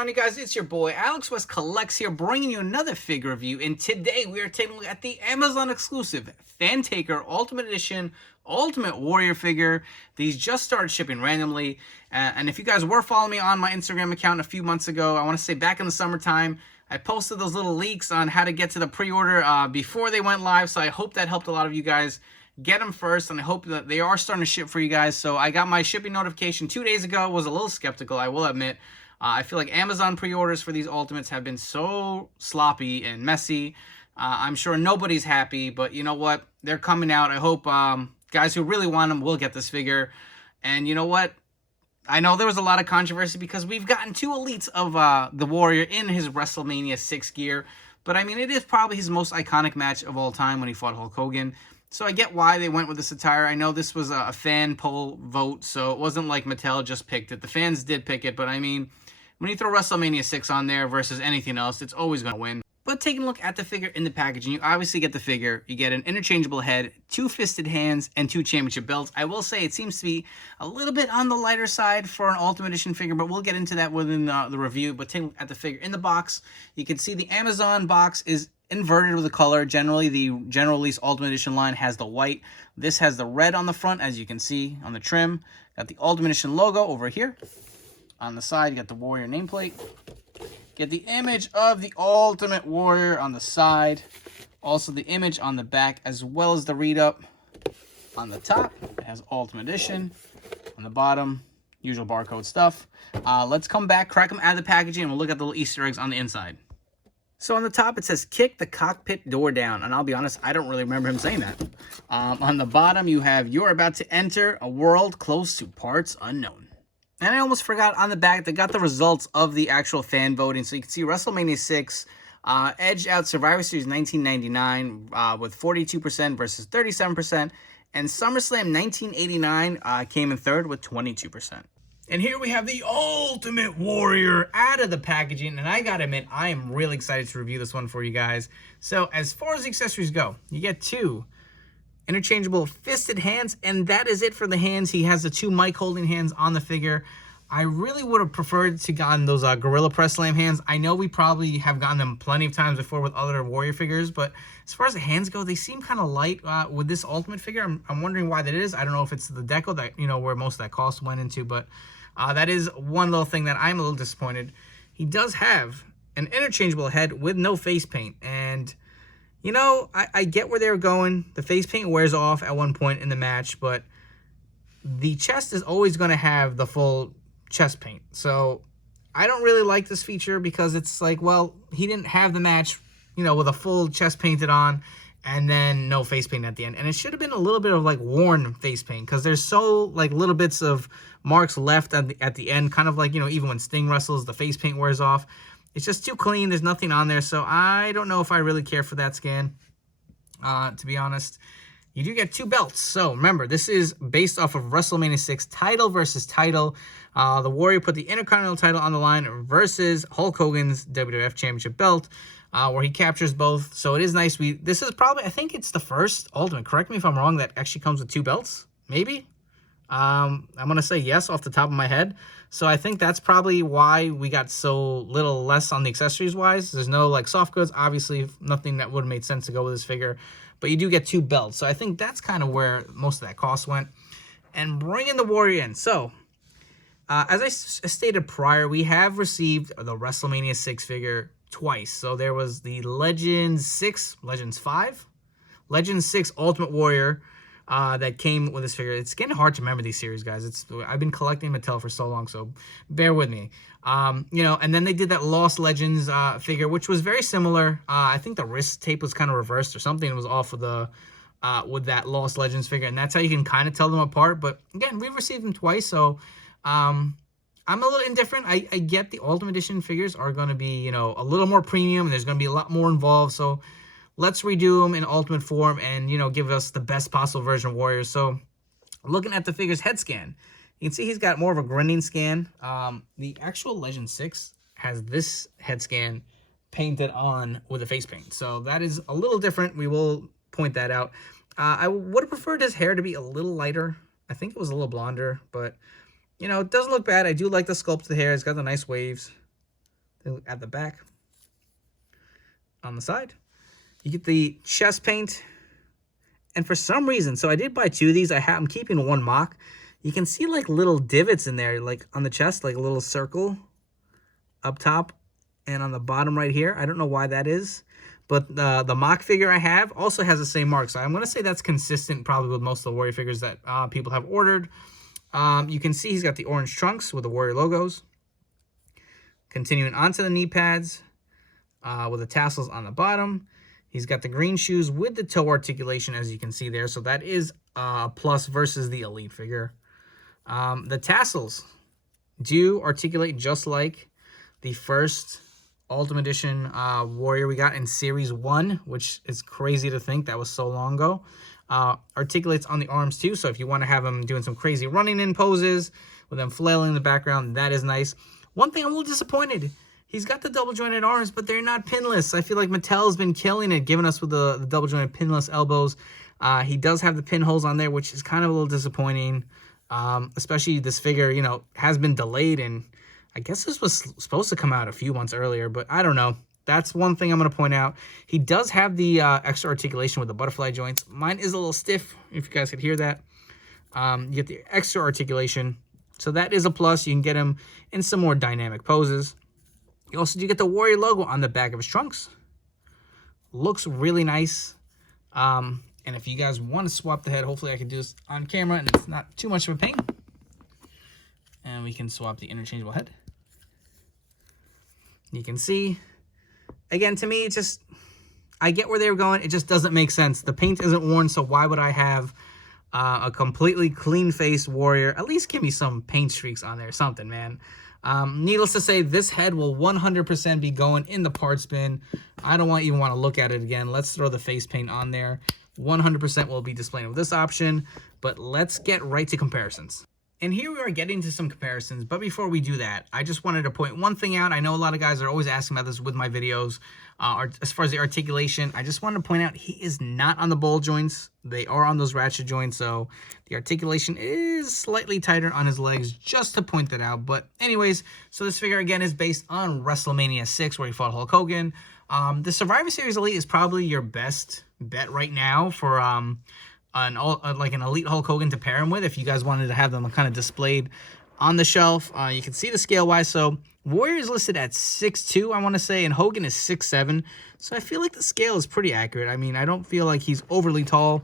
on, you guys? It's your boy Alex West Collects here, bringing you another figure review. And today we are taking a look at the Amazon exclusive Fan Taker Ultimate Edition Ultimate Warrior figure. These just started shipping randomly. And if you guys were following me on my Instagram account a few months ago, I want to say back in the summertime, I posted those little leaks on how to get to the pre-order before they went live. So I hope that helped a lot of you guys get them first, and I hope that they are starting to ship for you guys. So I got my shipping notification 2 days ago. Was a little skeptical, I will admit. I feel like Amazon pre-orders for these Ultimates have been so sloppy and messy. I'm sure nobody's happy, but you know what? They're coming out. I hope guys who really want them will get this figure. And you know what? I know there was a lot of controversy because we've gotten two elites of the Warrior in his WrestleMania 6 gear. But I mean, it is probably his most iconic match of all time when he fought Hulk Hogan. So I get why they went with this attire. I know this was a fan poll vote, so it wasn't like Mattel just picked it. The fans did pick it, but I mean, when you throw WrestleMania 6 on there versus anything else, it's always going to win. But taking a look at the figure in the packaging, you obviously get the figure. You get an interchangeable head, 2 fisted hands, and 2 championship belts. I will say it seems to be a little bit on the lighter side for an Ultimate Edition figure, but we'll get into that within the review. But taking a look at the figure in the box, you can see the Amazon box is inverted with the color. Generally, the general release Ultimate Edition line has the white. This has the red on the front, as you can see on the trim. Got the Ultimate Edition logo over here. On the side, you got the Warrior nameplate. Get the image of the Ultimate Warrior on the side. Also the image on the back, as well as the read-up on the top. It has Ultimate Edition. On the bottom, usual barcode stuff. Let's come back, crack them out of the packaging, and we'll look at the little Easter eggs on the inside. So on the top, it says, kick the cockpit door down. And I'll be honest, I don't really remember him saying that. On the bottom, you have, you're about to enter a world close to parts unknown. And I almost forgot on the back, they got the results of the actual fan voting. So you can see WrestleMania 6 edged out Survivor Series 1999 with 42% versus 37%. And SummerSlam 1989 came in third with 22%. And here we have the Ultimate Warrior out of the packaging. And I gotta admit, I am really excited to review this one for you guys. So as far as the accessories go, you get 2 interchangeable fisted hands, and that is it for the hands. He has the 2 mic holding hands on the figure. I really would have preferred to gotten those Gorilla Press Slam hands. I know we probably have gotten them plenty of times before with other Warrior figures, but as far as the hands go, they seem kind of light with this Ultimate figure. I'm wondering why that is. I don't know if it's the deco that, you know, where most of that cost went into, but that is one little thing that I'm a little disappointed. He does have an interchangeable head with no face paint, and you know, I get where they're going. The face paint wears off at one point in the match, but the chest is always going to have the full chest paint. So I don't really like this feature because it's like, well, he didn't have the match, you know, with a full chest painted on and then no face paint at the end. And it should have been a little bit of like worn face paint because there's so like little bits of marks left at the end, kind of like, you know, even when Sting wrestles, the face paint wears off. It's just too clean. There's nothing on there. So I don't know if I really care for that scan, to be honest. You do get 2 belts. So remember, this is based off of WrestleMania 6 title versus title. The Warrior put the Intercontinental title on the line versus Hulk Hogan's WWF Championship belt, where he captures both. So it is nice. This is probably, I think it's the first Ultimate, correct me if I'm wrong, that actually comes with 2 belts, maybe? I'm going to say yes off the top of my head. So I think that's probably why we got so little less on the accessories wise. There's no like soft goods, obviously nothing that would have made sense to go with this figure, but you do get 2 belts. So I think that's kind of where most of that cost went. And bringing the Warrior in. So as I stated prior, we have received the WrestleMania 6 figure twice. So there was the Legends 5, Legends 6 Ultimate Warrior that came with this figure. It's getting hard to remember these series, guys. I've been collecting Mattel for so long, so bear with me. You know, and then they did that Lost Legends figure, which was very similar. I think the wrist tape was kind of reversed or something. It was off with the with that Lost Legends figure, and that's how you can kind of tell them apart. But again, we've received them twice, so I'm a little indifferent. I get the Ultimate Edition figures are going to be, you know, a little more premium, and there's going to be a lot more involved. So let's redo them in Ultimate form and, you know, give us the best possible version of Warriors. So looking at the figure's head scan, you can see he's got more of a grinding scan. The actual Legend 6 has this head scan painted on with a face paint. So that is a little different. We will point that out. I would have preferred his hair to be a little lighter. I think it was a little blonder, but, you know, it doesn't look bad. I do like the sculpt of the hair. It's got the nice waves. At the back, on the side, you get the chest paint. And for some reason, so I did buy 2 of these. I'm keeping 1 mock. You can see like little divots in there, like on the chest, like a little circle up top and on the bottom right here. I don't know why that is, but the mock figure I have also has the same mark. So I'm going to say that's consistent probably with most of the Warrior figures that people have ordered. You can see he's got the orange trunks with the Warrior logos. Continuing onto the knee pads with the tassels on the bottom. He's got the green shoes with the toe articulation, as you can see there. So that is a plus versus the Elite figure. The tassels do articulate just like the first Ultimate Edition Warrior we got in Series 1, which is crazy to think that was so long ago. Articulates on the arms too, so if you want to have him doing some crazy running in poses with them flailing in the background, that is nice. One thing I'm a little disappointed, he's got the double jointed arms, but they're not pinless. I feel like Mattel's been killing it, giving us with the double jointed pinless elbows. He does have the pinholes on there, which is kind of a little disappointing. Especially this figure, you know, has been delayed, and I guess this was supposed to come out a few months earlier, but I don't know. That's one thing I'm going to point out. He does have the extra articulation with the butterfly joints. Mine is a little stiff, if you guys could hear that. You get the extra articulation, so that is a plus. You can get him in some more dynamic poses. You also do get the Warrior logo on the back of his trunks. Looks really nice. And if you guys want to swap the head, hopefully I can do this on camera and it's not too much of a pain. And we can swap the interchangeable head. You can see, again, to me, it's just, I get where they were going. It just doesn't make sense. The paint isn't worn, so why would I have a completely clean face Warrior? At least give me some paint streaks on there or something, man. Needless to say, this head will 100% be going in the parts bin. I don't even want to look at it again. Let's throw the face paint on there. 100% will be displayed with this option, but let's get right to comparisons. And here we are getting to some comparisons, but before we do that, I just wanted to point one thing out. I know a lot of guys are always asking about this with my videos. As far as the articulation, I just wanted to point out he is not on the ball joints. They are on those ratchet joints, so the articulation is slightly tighter on his legs, just to point that out. But anyways, so this figure, again, is based on Wrestlemania 6, where he fought Hulk Hogan. The Survivor Series Elite is probably your best bet right now for like an Elite Hulk Hogan to pair him with, if you guys wanted to have them kind of displayed on the shelf. You can see the scale wise. So Warrior is listed at 6'2", I want to say, and Hogan is 6'7". So I feel like the scale is pretty accurate. I mean, I don't feel like he's overly tall.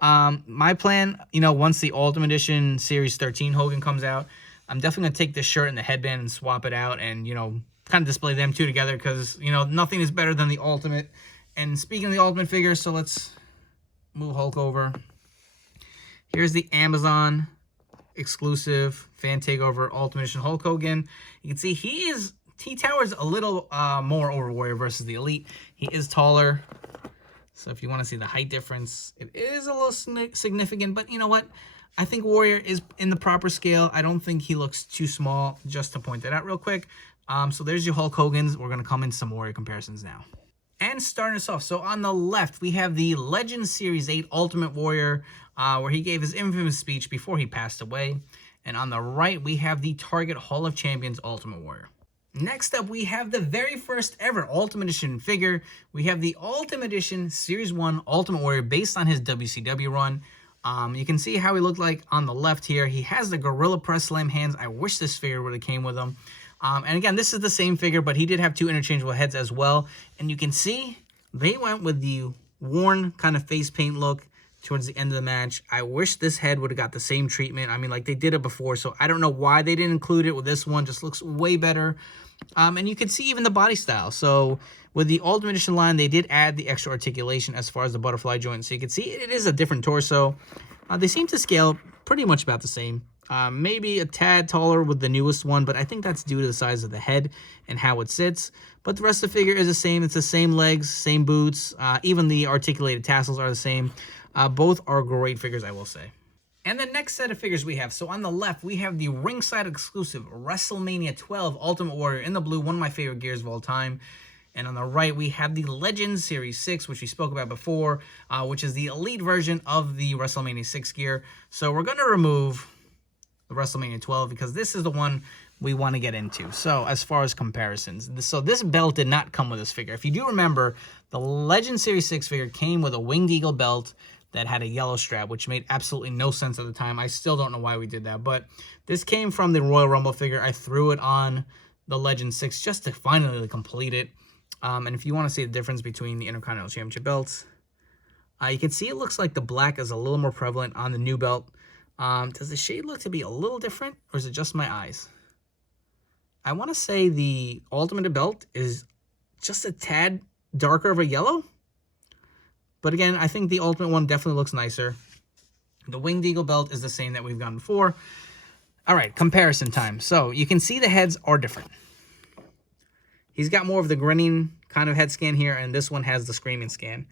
My plan, you know, once the Ultimate Edition Series 13 Hogan comes out, I'm definitely going to take this shirt and the headband and swap it out and, you know, kind of display them two together because, you know, nothing is better than the Ultimate. And speaking of the Ultimate figure, so let's move Hulk over. Here's the Amazon exclusive Fan Takeover Ultimate Edition Hulk Hogan. You can see he towers a little more over Warrior versus the Elite. He is taller. So if you want to see the height difference, it is a little significant. But you know what? I think Warrior is in the proper scale. I don't think he looks too small, just to point that out real quick. So there's your Hulk Hogan's. We're going to come into some Warrior comparisons now. And starting us off, so on the left, we have the Legends Series 8 Ultimate Warrior, where he gave his infamous speech before he passed away. And on the right, we have the Target Hall of Champions Ultimate Warrior. Next up, we have the very first ever Ultimate Edition figure. We have the Ultimate Edition Series 1 Ultimate Warrior based on his WCW run. You can see how he looked like on the left here. He has the Gorilla Press Slam hands. I wish this figure would have came with him. And again, this is the same figure, but he did have two interchangeable heads as well. And you can see they went with the worn kind of face paint look towards the end of the match. I wish this head would have got the same treatment. I mean, like they did it before, so I don't know why they didn't include it with this one. Just looks way better. And you can see even the body style. So with the Ultimate Edition line, they did add the extra articulation as far as the butterfly joint. So you can see it is a different torso. They seem to scale pretty much about the same. Maybe a tad taller with the newest one, but I think that's due to the size of the head and how it sits. But the rest of the figure is the same. It's the same legs, same boots. Even the articulated tassels are the same. Both are great figures, I will say. And the next set of figures we have, so on the left, we have the ringside exclusive WrestleMania 12 Ultimate Warrior in the blue, one of my favorite gears of all time. And on the right, we have the Legends Series 6, which we spoke about before, which is the Elite version of the WrestleMania 6 gear. So we're going to remove the WrestleMania 12 because this is the one we want to get into. So as far as comparisons, so this belt did not come with this figure. If you do remember, the Legend Series 6 figure came with a Winged Eagle belt that had a yellow strap, which made absolutely no sense at the time. I still don't know why we did that, but this came from the Royal Rumble figure. I threw it on the Legend 6 just to finally complete it. And if you want to see the difference between the Intercontinental Championship belts, you can see it looks like the black is a little more prevalent on the new belt. Does the shade look to be a little different, or is it just my eyes? I want to say the Ultimate belt is just a tad darker of a yellow. But again, I think the Ultimate one definitely looks nicer. The Winged Eagle belt is the same that we've gotten before. All right, comparison time. So you can see the heads are different. He's got more of the grinning kind of head scan here, and this one has the screaming scan.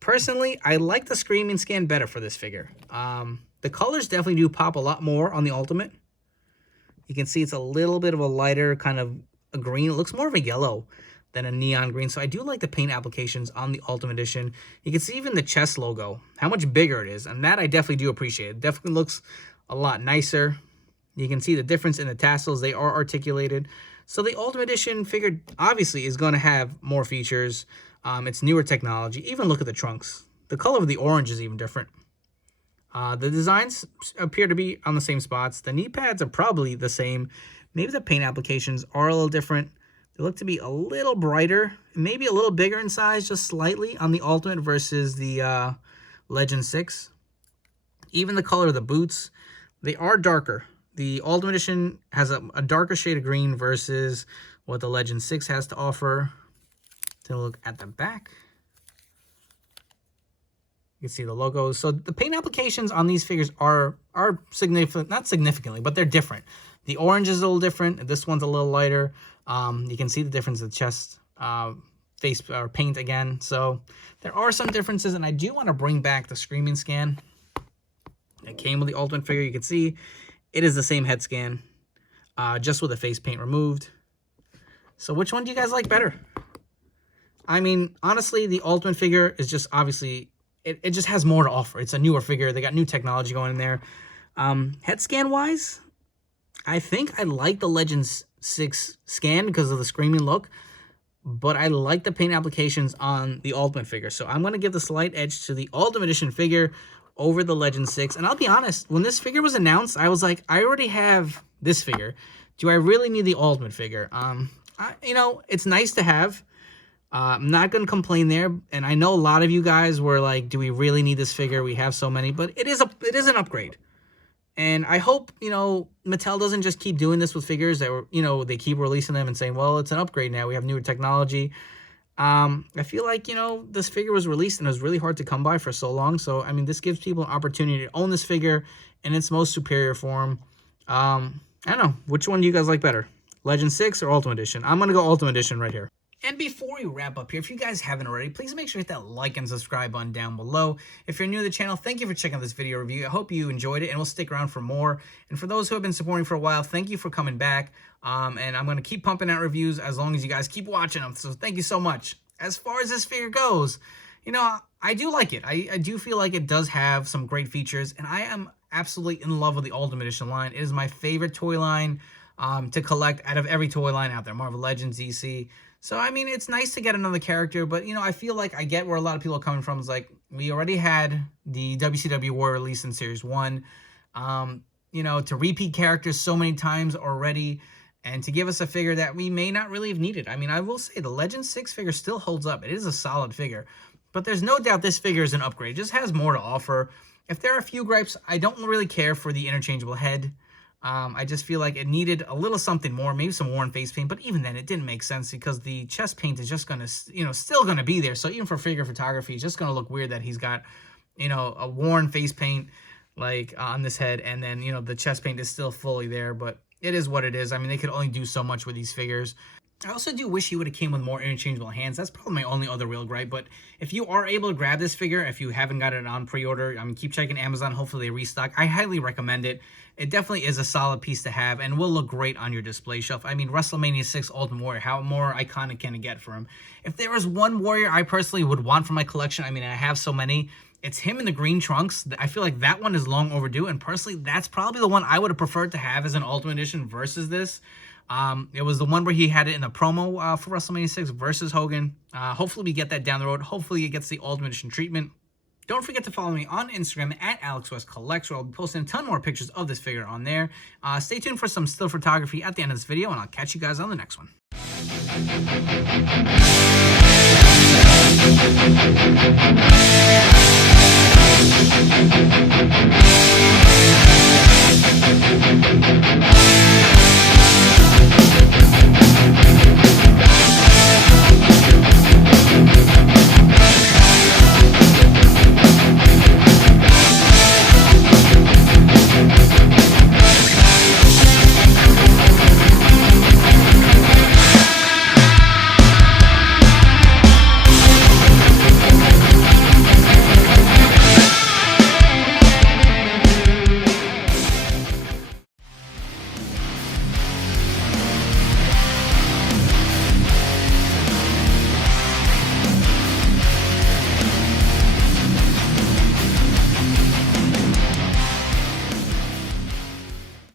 Personally, I like the screaming scan better for this figure. The colors definitely do pop a lot more on the Ultimate. You can see it's a little bit of a lighter kind of a green. It looks more of a yellow than a neon green. So I do like the paint applications on the Ultimate Edition. You can see even the chest logo, how much bigger it is. And that I definitely do appreciate. It definitely looks a lot nicer. You can see the difference in the tassels. They are articulated. So the Ultimate Edition figure obviously is going to have more features. It's newer technology. Even look at the trunks. The color of the orange is even different. The designs appear to be on the same spots. The knee pads are probably the same. Maybe the paint applications are a little different. They look to be a little brighter, maybe a little bigger in size, just slightly on the Ultimate versus the Legend 6. Even the color of the boots, they are darker. The Ultimate Edition has a darker shade of green versus what the Legend 6 has to offer. Take a look at the back. You can see the logos. So the paint applications on these figures are significant, not significantly, but they're different. The orange is a little different. This one's a little lighter. You can see the difference in the chest, face or paint again. So there are some differences, and I do want to bring back the screaming scan. It came with the Ultimate figure. You can see it is the same head scan, just with the face paint removed. So which one do you guys like better? I mean, honestly, the Ultimate figure is just obviously, it just has more to offer. It's a newer figure. They got new technology going in there. Head scan wise, I think I like the Legends 6 scan because of the screaming look, but I like the paint applications on the Ultimate figure. So I'm going to give the slight edge to the Ultimate Edition figure over the Legend 6. And I'll be honest, when this figure was announced, I was like, I already have this figure. Do I really need the Ultimate figure? You know, it's nice to have. I'm not going to complain there. And I know a lot of you guys were like, do we really need this figure? We have so many, but it is an upgrade. And I hope, you know, Mattel doesn't just keep doing this with figures that were, you know, they keep releasing them and saying, well, it's an upgrade now. We have newer technology. I feel like, you know, this figure was released and it was really hard to come by for so long. So, I mean, this gives people an opportunity to own this figure in its most superior form. I don't know. Which one do you guys like better? Legend 6 or Ultimate Edition? I'm going to go Ultimate Edition right here. And before we wrap up here, if you guys haven't already, please make sure to hit that like and subscribe button down below. If you're new to the channel, thank you for checking out this video review. I hope you enjoyed it, and we'll stick around for more. And for those who have been supporting for a while, thank you for coming back. And I'm going to keep pumping out reviews as long as you guys keep watching them. So thank you so much. As far as this figure goes, you know, I do like it. I do feel like it does have some great features, and I am absolutely in love with the Ultimate Edition line. It is my favorite toy line to collect out of every toy line out there, Marvel Legends, EC. So, I mean, it's nice to get another character, but, you know, I feel like I get where a lot of people are coming from. It's like, we already had the WCW War release in Series 1. You know, to repeat characters so many times already, and to give us a figure that we may not really have needed. I mean, I will say the Legend 6 figure still holds up. It is a solid figure, but there's no doubt this figure is an upgrade. It just has more to offer. If there are a few gripes, I don't really care for the interchangeable head. I just feel like it needed a little something more, maybe some worn face paint, but even then it didn't make sense because the chest paint is just going to, you know, still going to be there. So even for figure photography, it's just going to look weird that he's got, you know, a worn face paint like on this head, and then, you know, the chest paint is still fully there, but it is what it is. I mean, they could only do so much with these figures. I also do wish he would have came with more interchangeable hands. That's probably my only other real gripe. But if you are able to grab this figure, if you haven't got it on pre-order, I mean, keep checking Amazon. Hopefully they restock. I highly recommend it. It definitely is a solid piece to have and will look great on your display shelf. I mean, WrestleMania 6 Ultimate Warrior, how more iconic can it get for him? If there was one Warrior I personally would want for my collection, I mean, I have so many, It's him in the green trunks. I feel like that one is long overdue, and personally, that's probably the one I would have preferred to have as an Ultimate Edition versus this. It was the one where he had it in the promo for WrestleMania 6 versus Hogan. Hopefully, we get that down the road. Hopefully, it gets the Ultimate Edition treatment. Don't forget to follow me on Instagram at AlexWestCollects, where I'll be posting a ton more pictures of this figure on there. Stay tuned for some still photography at the end of this video, and I'll catch you guys on the next one.